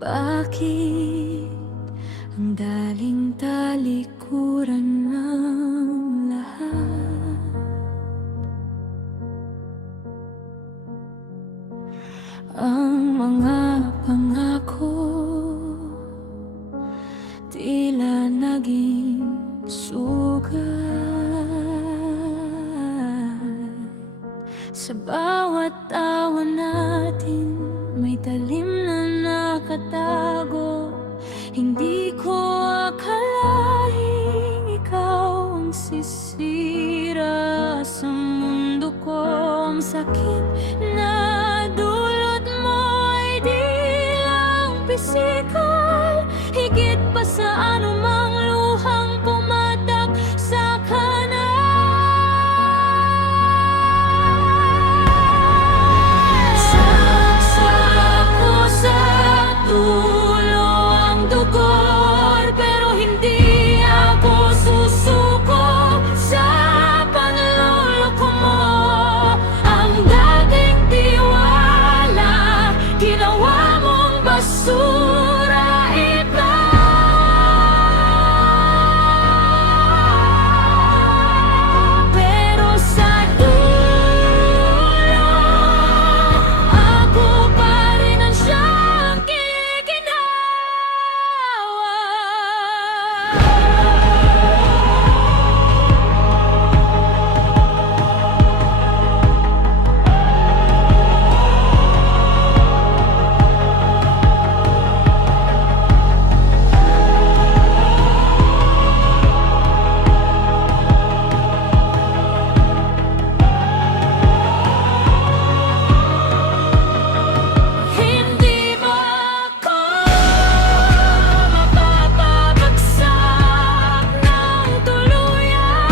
Bakit ang daling talikuran ng lahat? Ang mga pangako tila naging sugat. Sa bawat tawa natin may talim na nakatago. Hindi ko akalaing ikaw ang sisira sa mundo ko. Ang sakit na dulot mo ay di lang pisikal, higit pa sa anumang luhang pumatak sa kanal. Saksak ko sa dulo ang dugor, pero hindi ako susuko sa panloloko mo. Ang dating tiwala, ginawa mong basura iba. Pero sa dulo, ako pa rin ang siyang giginhawa. Hindi mo ako mapapabagsak ng tuluyan,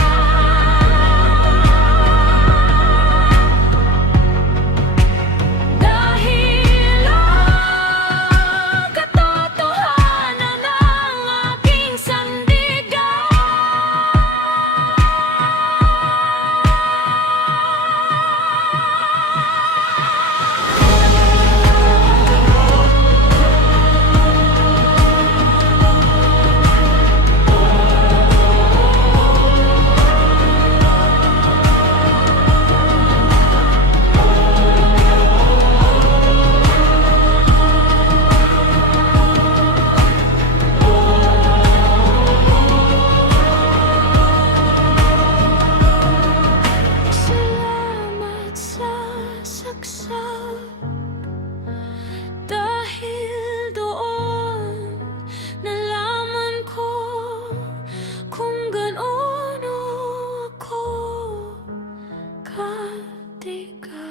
dahil ang katotohanan ng aking sandigan. Salamat sa saksak, dahil doon nalaman ko kung gaano ako katigas.